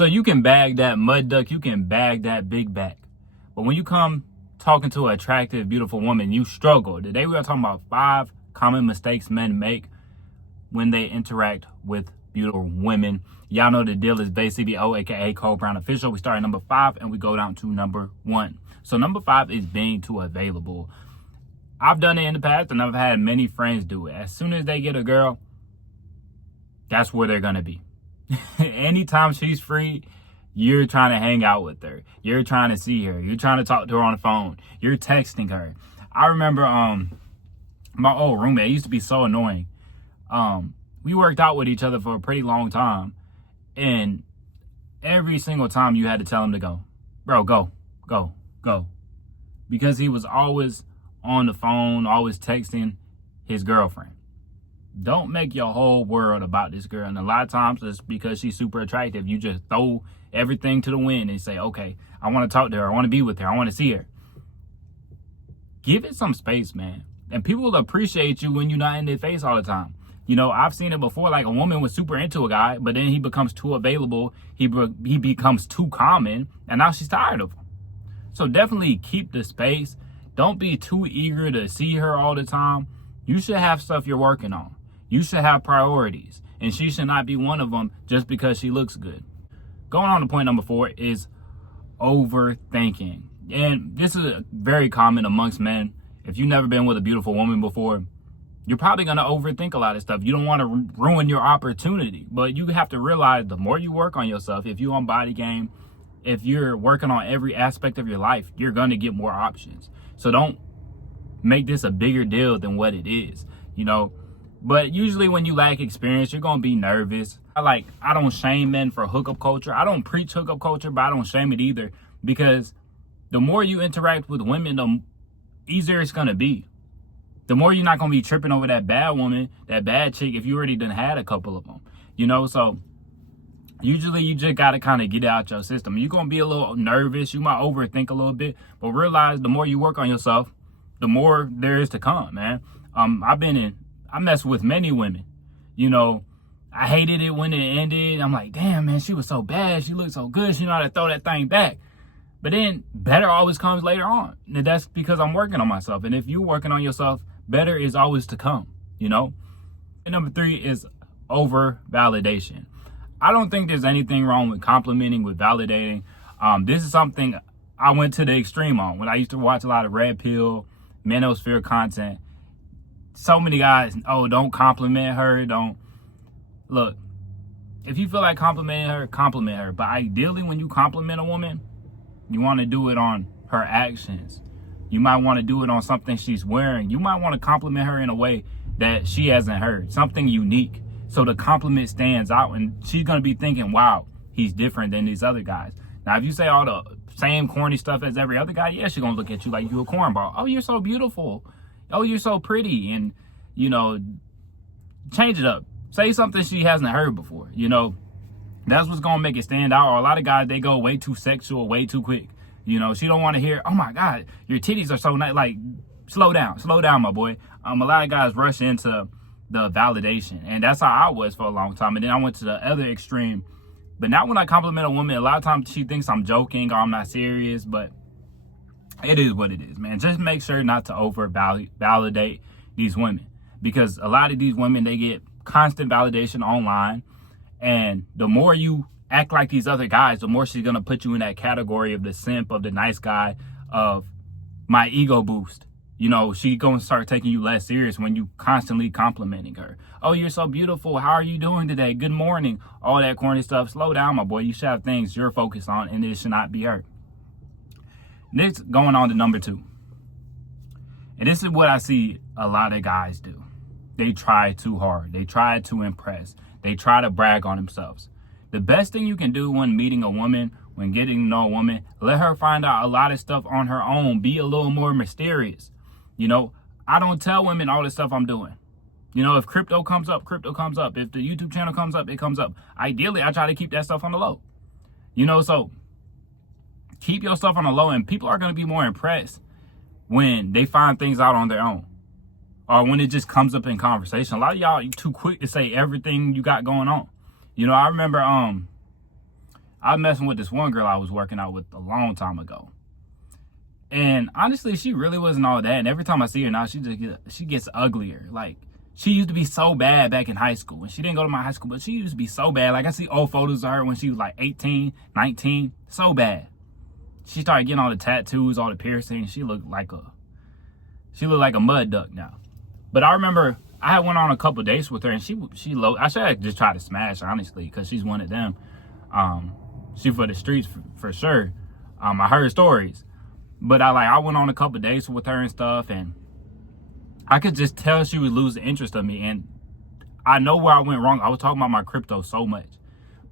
So you can bag that mud duck, you can bag that big back. But when you come talking to an attractive, beautiful woman, you struggle. Today we are talking about 5 common mistakes men make when they interact with beautiful women. Y'all know the deal is basically aka Cole Brown Official. We start at number 5 and we go down to number 1. So number 5 is being too available. I've done it in the past and I've had many friends do it. As soon as they get a girl, that's where they're gonna be. Anytime she's free, you're trying to hang out with her. You're trying to see her. You're trying to talk to her on the phone. You're texting her. I remember my old roommate used to be so annoying. We worked out with each other for a pretty long time. And every single time you had to tell him to go. Bro, go. Because he was always on the phone, always texting his girlfriend. Don't make your whole world about this girl. And a lot of times it's because she's super attractive. You just throw everything to the wind and say, okay, I want to talk to her. I want to be with her. I want to see her. Give it some space, man. And people will appreciate you when you're not in their face all the time. You know, I've seen it before, like a woman was super into a guy, but then he becomes too available. He becomes too common, and now she's tired of him. So definitely keep the space. Don't be too eager to see her all the time. You should have stuff you're working on. You should have priorities, and she should not be one of them just because she looks good. Going on to point number 4 is overthinking. And this is very common amongst men. If you've never been with a beautiful woman before, you're probably going to overthink a lot of stuff. You don't want to ruin your opportunity, but you have to realize the more you work on yourself, if you're on body game, if you're working on every aspect of your life, you're going to get more options. So don't make this a bigger deal than what it is, you know. But usually when you lack experience, you're going to be nervous. I don't shame men for hookup culture. I don't preach hookup culture, but I don't shame it either. Because the more you interact with women, the easier it's going to be. The more you're not going to be tripping over that bad woman, that bad chick, if you already done had a couple of them. You know, so usually you just got to kind of get it out your system. You're going to be a little nervous. You might overthink a little bit. But realize the more you work on yourself, the more there is to come, man. I messed with many women. You know, I hated it when it ended. I'm like, damn, man, she was so bad. She looked so good. She know how to throw that thing back. But then better always comes later on. And that's because I'm working on myself. And if you're working on yourself, better is always to come, you know? And number 3 is over-validation. I don't think there's anything wrong with complimenting, with validating. This is something I went to the extreme on. When I used to watch a lot of Red Pill, manosphere content, so many guys, don't compliment her. Don't. Look, if you feel like complimenting her, compliment her. But ideally, when you compliment a woman, you want to do it on her actions. You might want to do it on something she's wearing. You might want to compliment her in a way that she hasn't heard, something unique. So the compliment stands out and she's going to be thinking, wow, he's different than these other guys. Now, if you say all the same corny stuff as every other guy, yeah, she's going to look at you like you a cornball. Oh, you're so beautiful. Oh, you're so pretty. And, you know, change it up. Say something she hasn't heard before. You know, that's what's going to make it stand out. Or a lot of guys, they go way too sexual, way too quick. You know, she don't want to hear, oh, my God, your titties are so nice. Like, slow down, my boy. A lot of guys rush into the validation. And that's how I was for a long time. And then I went to the other extreme. But now when I compliment a woman, a lot of times she thinks I'm joking or I'm not serious. But it is what it is, man. Just make sure not to over-validate these women. Because a lot of these women, they get constant validation online. And the more you act like these other guys, the more she's going to put you in that category of the simp, of the nice guy, of my ego boost. You know, she's going to start taking you less serious when you constantly complimenting her. Oh, you're so beautiful. How are you doing today? Good morning. All that corny stuff. Slow down, my boy. You should have things you're focused on, and it should not be her. Next, going on to number 2. And this is what I see a lot of guys do. They try too hard. They try to impress. They try to brag on themselves. The best thing you can do when meeting a woman, when getting to know a woman, let her find out a lot of stuff on her own. Be a little more mysterious. You know, I don't tell women all the stuff I'm doing. You know, if crypto comes up, crypto comes up. If the YouTube channel comes up, it comes up. Ideally, I try to keep that stuff on the low. You know, so keep your stuff on the low, and people are going to be more impressed when they find things out on their own. Or when it just comes up in conversation. A lot of y'all too quick to say everything you got going on. You know, I remember I was messing with this one girl I was working out with a long time ago. And honestly, she really wasn't all that. And every time I see her now, she gets uglier. Like, she used to be so bad back in high school. And she didn't go to my high school, but she used to be so bad. Like, I see old photos of her when she was like 18, 19. So bad. She started getting all the tattoos, all the piercings. She looked like a mud duck now. But I remember I had went on a couple dates with her, and I should have just tried to smash her, honestly, because she's one of them. She for the streets for sure. I heard stories. But I went on a couple dates with her and stuff, and I could just tell she was losing interest in me. And I know where I went wrong. I was talking about my crypto so much.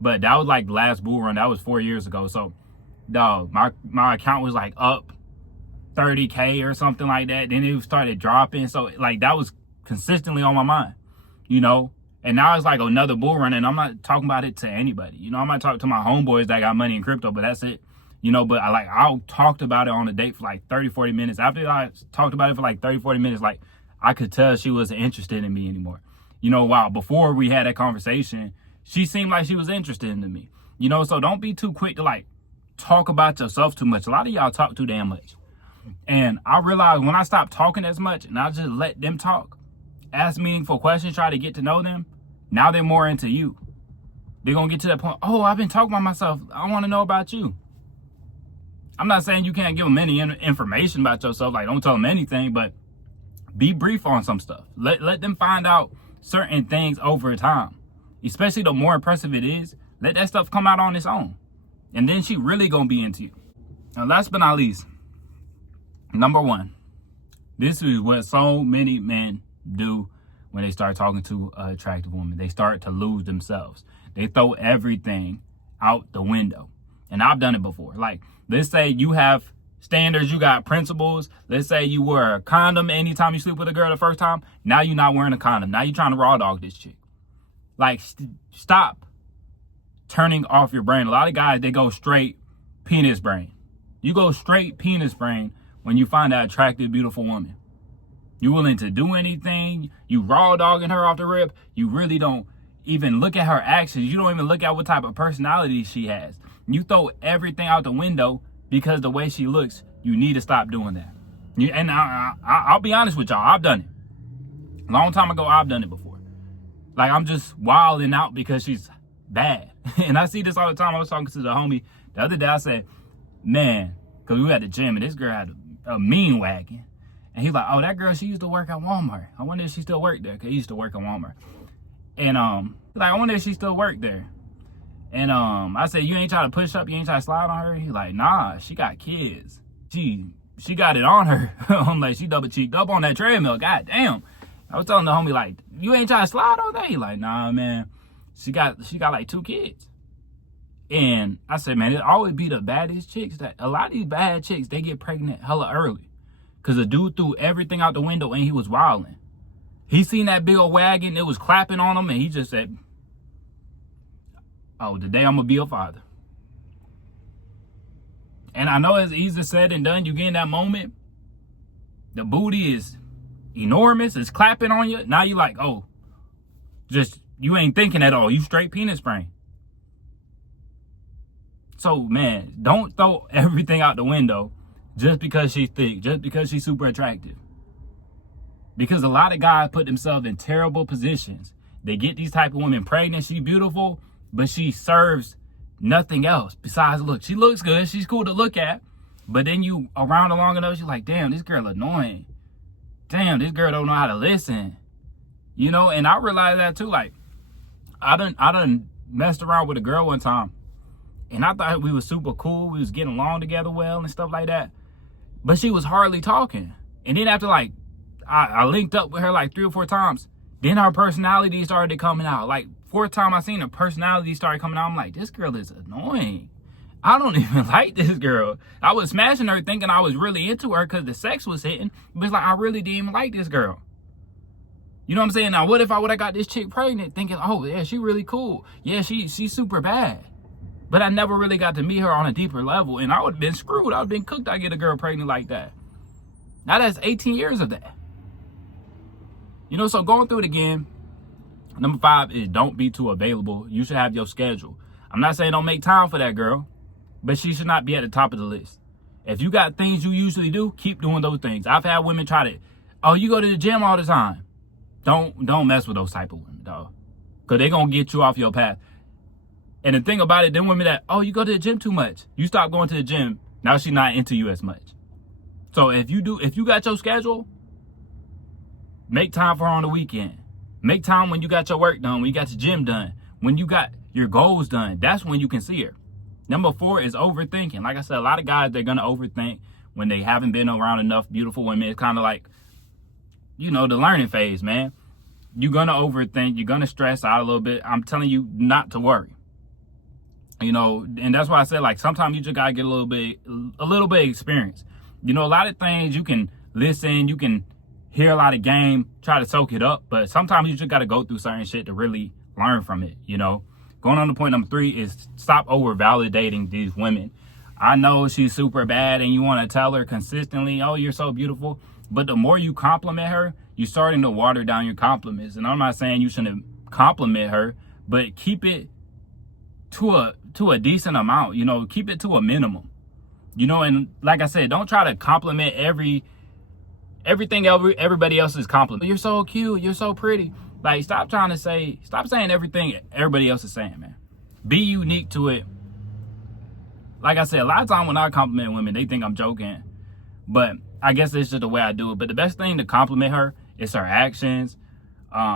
But that was like the last bull run. That was 4 years ago. So, dog, my account was like up 30K or something like that. Then it started dropping. So, like, that was consistently on my mind, you know? And now it's like another bull run, and I'm not talking about it to anybody. You know, I might talk to my homeboys that got money in crypto, but that's it. You know, but I talked about it on a date for like 30, 40 minutes. After I talked about it for like 30, 40 minutes, like, I could tell she wasn't interested in me anymore. You know, wow, before we had that conversation, she seemed like she was interested in me. You know, so don't be too quick to like talk about yourself too much. A lot of y'all talk too damn much. And I realized when I stopped talking as much and I just let them talk, ask meaningful questions, try to get to know them, now they're more into you. They're going to get to that point, oh, I've been talking about myself. I want to know about you. I'm not saying you can't give them any information about yourself. Like, don't tell them anything, but be brief on some stuff. Let them find out certain things over time. Especially the more impressive it is, let that stuff come out on its own. And then she really going to be into you. And last but not least, number one, this is what so many men do when they start talking to an attractive woman. They start to lose themselves. They throw everything out the window. And I've done it before. Like, let's say you have standards, you got principles. Let's say you wear a condom anytime you sleep with a girl the first time. Now you're not wearing a condom. Now you're trying to raw dog this chick. Like, stop turning off your brain. A lot of guys, they go straight penis brain. You go straight penis brain when you find that attractive, beautiful woman. You willing to do anything. You raw dogging her off the rip. You really don't even look at her actions. You don't even look at what type of personality she has. You throw everything out the window because the way she looks. You need to stop doing that. And I'll be honest with y'all. I've done it. A long time ago, I've done it before. Like, I'm just wilding out because she's bad. And I see this all the time. I was talking to the homie the other day. I said, man, because we were at the gym and this girl had a mean wagon. And he's like, oh, that girl, she used to work at Walmart. I wonder if she still worked there, because he used to work at Walmart. And like, I wonder if she still worked there. And I said, you ain't trying to push up, you ain't trying to slide on her? He's like, nah, she got kids. She got it on her. I'm like, she double cheeked up on that treadmill. God damn. I was telling the homie, like, you ain't trying to slide on that? He like, nah, man. She got like 2 kids. And I said, man, it always be the baddest chicks. That a lot of these bad chicks, they get pregnant hella early. Because the dude threw everything out the window and he was wilding. He seen that big old wagon, it was clapping on him, and he just said, oh, today I'm going to be a father. And I know it's easier said than done. You get in that moment, the booty is enormous, it's clapping on you. Now you like, oh, just, you ain't thinking at all. You straight penis brain. So, man, don't throw everything out the window just because she's thick, just because she's super attractive. Because a lot of guys put themselves in terrible positions. They get these type of women pregnant. She's beautiful, but she serves nothing else besides look. She looks good. She's cool to look at. But then you around her long enough, you're like, damn, this girl annoying. Damn, this girl don't know how to listen. You know, and I realized that too. Like, I done messed around with a girl one time. And I thought we was super cool. We was getting along together well and stuff like that. But she was hardly talking. And then after, like, I linked up with her like 3 or 4 times. Then her personality started coming out. Like, 4th time I seen her personality started coming out. I'm like, this girl is annoying. I don't even like this girl. I was smashing her thinking I was really into her because the sex was hitting. But it's like, I really didn't even like this girl. You know what I'm saying? Now, what if I would have got this chick pregnant thinking, oh, yeah, she really cool. Yeah, she's super bad. But I never really got to meet her on a deeper level. And I would have been screwed. I would have been cooked. I get a girl pregnant like that. Now that's 18 years of that. You know, so going through it again, number 5 is don't be too available. You should have your schedule. I'm not saying don't make time for that girl, but she should not be at the top of the list. If you got things you usually do, keep doing those things. I've had women try to, oh, you go to the gym all the time. Don't mess with those type of women, dog. Because they're going to get you off your path. And the thing about it, them women that, oh, you go to the gym too much. You stop going to the gym. Now she's not into you as much. So if you got your schedule, make time for her on the weekend. Make time when you got your work done, when you got your gym done, when you got your goals done. That's when you can see her. Number 4 is overthinking. Like I said, a lot of guys, they're going to overthink when they haven't been around enough beautiful women. It's kind of like, the learning phase, man. You're going to overthink. You're going to stress out a little bit. I'm telling you not to worry. And that's why I said, like, sometimes you just got to get a little bit of experience. A lot of things you can listen, you can hear a lot of game, try to soak it up. But sometimes you just got to go through certain shit to really learn from it, Going on to point number 3 is stop over-validating these women. I know she's super bad and you want to tell her consistently, oh, you're so beautiful. But the more you compliment her, you're starting to water down your compliments. And I'm not saying you shouldn't compliment her, but keep it to a decent amount, keep it to a minimum. And like I said, don't try to compliment everything everybody else is complimenting. You're so cute, you're so pretty. Like, stop saying everything everybody else is saying, man. Be unique to it. Like I said, a lot of times when I compliment women, they think I'm joking. But I guess it's just the way I do it. But the best thing to compliment her is her actions.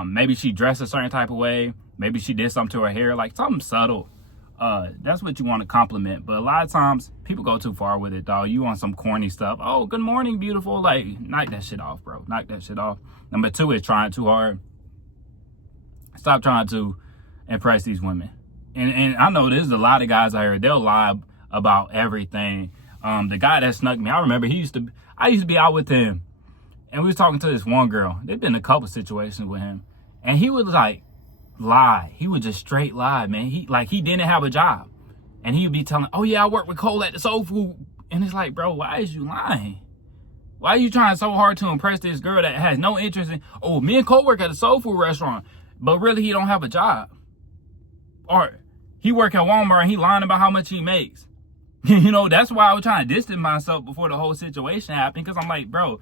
Maybe she dressed a certain type of way. Maybe she did something to her hair, like something subtle. That's what you want to compliment. But a lot of times, people go too far with it, dog. You want some corny stuff. Oh, good morning, beautiful. Like, knock that shit off, bro. Knock that shit off. Number 2 is trying too hard. Stop trying to impress these women. And I know there's a lot of guys out here, they'll lie about everything. The guy that snuck me, I remember I used to be out with him. And we was talking to this one girl. There'd been a couple situations with him. And he would like lie. He would just straight lie, man. He didn't have a job. And he would be telling, oh yeah, I work with Cole at the soul food. And it's like, bro, why is you lying? Why are you trying so hard to impress this girl that has no interest in, oh, me and Cole work at a soul food restaurant, but really he don't have a job? Or he work at Walmart and he lying about how much he makes. That's why I was trying to distance myself before the whole situation happened. Because I'm like, bro's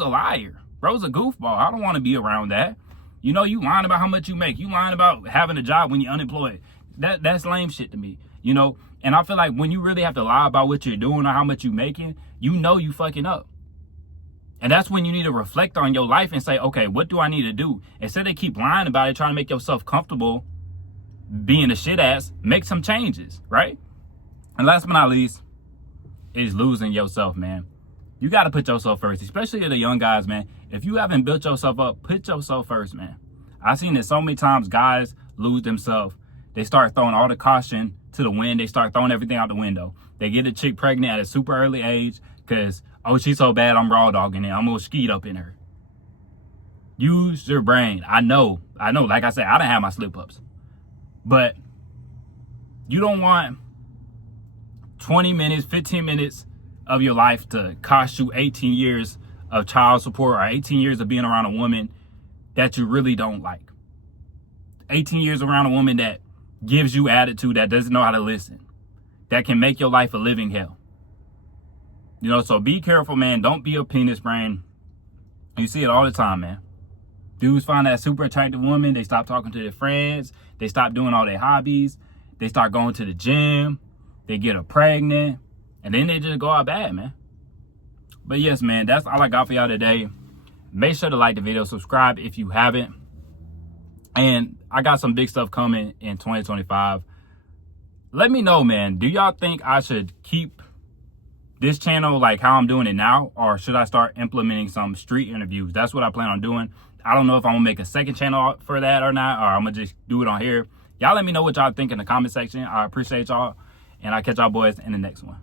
a liar. Bro's a goofball. I don't want to be around that. You lying about how much you make. You lying about having a job when you're unemployed. That's lame shit to me. And I feel like when you really have to lie about what you're doing or how much you're making, you fucking up. And that's when you need to reflect on your life and say, okay, what do I need to do? Instead of keep lying about it, trying to make yourself comfortable being a shit ass, make some changes, right? And last but not least is losing yourself, man. You got to put yourself first, especially the young guys, man. If you haven't built yourself up, put yourself first, man. I've seen it so many times, guys lose themselves. They start throwing all the caution to the wind. They start throwing everything out the window. They get a chick pregnant at a super early age because, oh, she's so bad, I'm raw dogging it. I'm going to skeet up in her. Use your brain. I know. Like I said, I didn't have my slip-ups. But you don't want 20 minutes, 15 minutes of your life to cost you 18 years of child support or 18 years of being around a woman that you really don't like. 18 years around a woman that gives you attitude, that doesn't know how to listen, that can make your life a living hell. So be careful, man. Don't be a penis brain. You see it all the time, man. Dudes find that super attractive woman. They stop talking to their friends. They stop doing all their hobbies. They start going to the gym. They get her pregnant. And then they just go out bad, man. But yes, man, that's all I got for y'all today. Make sure to like the video. Subscribe if you haven't. And I got some big stuff coming in 2025. Let me know, man. Do y'all think I should keep this channel like how I'm doing it now? Or should I start implementing some street interviews? That's what I plan on doing. I don't know if I'm going to make a second channel for that or not. Or I'm going to just do it on here. Y'all let me know what y'all think in the comment section. I appreciate y'all. And I'll catch y'all boys in the next one.